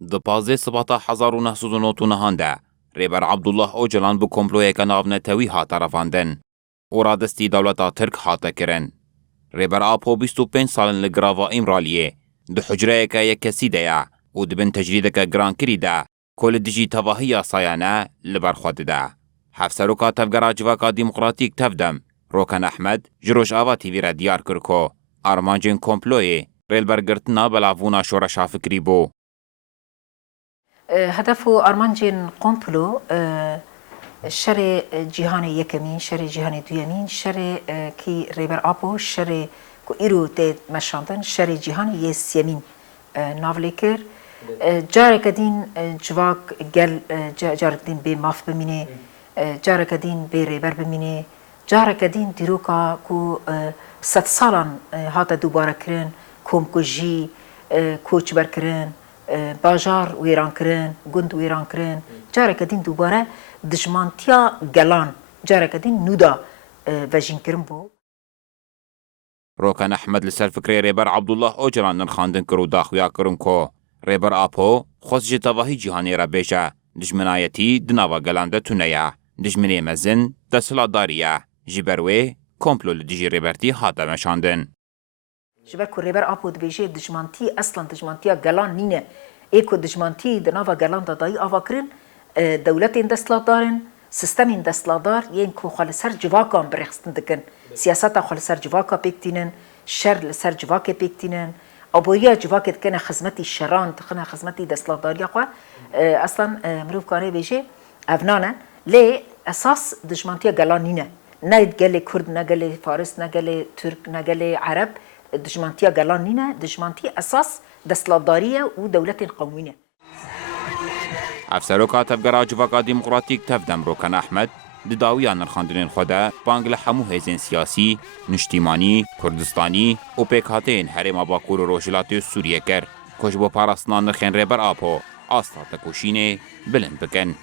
Di pazê sibata 1999 de rêber Abdullah Öcalan bi komployeka navnetewî hate revandin û radestî dewleta Tirk hate kirin. Rêber Apo 25 salin li girava İmraliyê di hucreyeke yekkesî de ye û dibin tecrîdeke girankirî de ku li dijî tevahiya sayane li ber xwe dide. Hevseroka tevgera civaka dîmokratîk tevdem Rokan Ehmed ji Rojava TVî re diyar kir ku armancên komployê rêlbergirtina belavbûna şoreşa fikrî bû. هدف آرمانجین قمپلو شر جهانی یکمین، شر جهانی دویمین، شر کی ریبر آپو، شر کو ایرو ته مشاندن، شر جهانی یسیمین ناولیکر. جاره کدین جواک گل جاره کدین به ماف بمینه، جاره کدین به ریبر بمینه، جاره کدین دیروکا کو 100 سالان هاتا دوباره کرن، کوم کو جی کوچ برکرن. باجار ویران کرن، گند ویران کرن، جاره کدین دوباره دشمنتیا گلان، جاره کدین نودا وجین کرن بو. روکن احمد لسر فکری ریبر عبدالله اوجلان نرخاندن کرو داخویا کرن کو ریبر آپو خوست جی تواهی جهانی را بیشه دجمنایتی دناوا گلانده تونیه دجمنی مزن دسلا داریه جیبروی کمپلو لدیجی ریبرتی حاده مشاندن. جبر کو ریبر آپو دبیجه دجمنتی اصلا دجمنتیا گلان نینه ایکو دجمنتی دناوا گلان دادایی آوا کرن دولت این دستلات دارن سیستم این دستلات دار یین کو خالصر جواکان برخستن دکن سیاست خالصر جواکا پیکتینن شر لسر جواک پیکتینن ابویا جواک دکنه خدمتی شران تخنه خدمتی دستلات داری خو اصلا مروف کانه بیجه افنانه لی اساس دجمنتیا گلان نینه نه گله کرد نه گله فارس نه گله ترک نه گله عرب دجمنتیا گلان نینه دجمنتی اساس دستلاتداریه و دولت قومینه. افسروکا تفگرا جواکا ديمقراطيك تفدم روکن احمد دداویا نرخاندنین خوده بانگل همو هزین سیاسی، نشتیمانی، کردستانی و پیکاتین حرم باکور و روشلات سوریه کر کش با پارستان نرخین ریبر آپو آستا تکوشینه بلند بکن.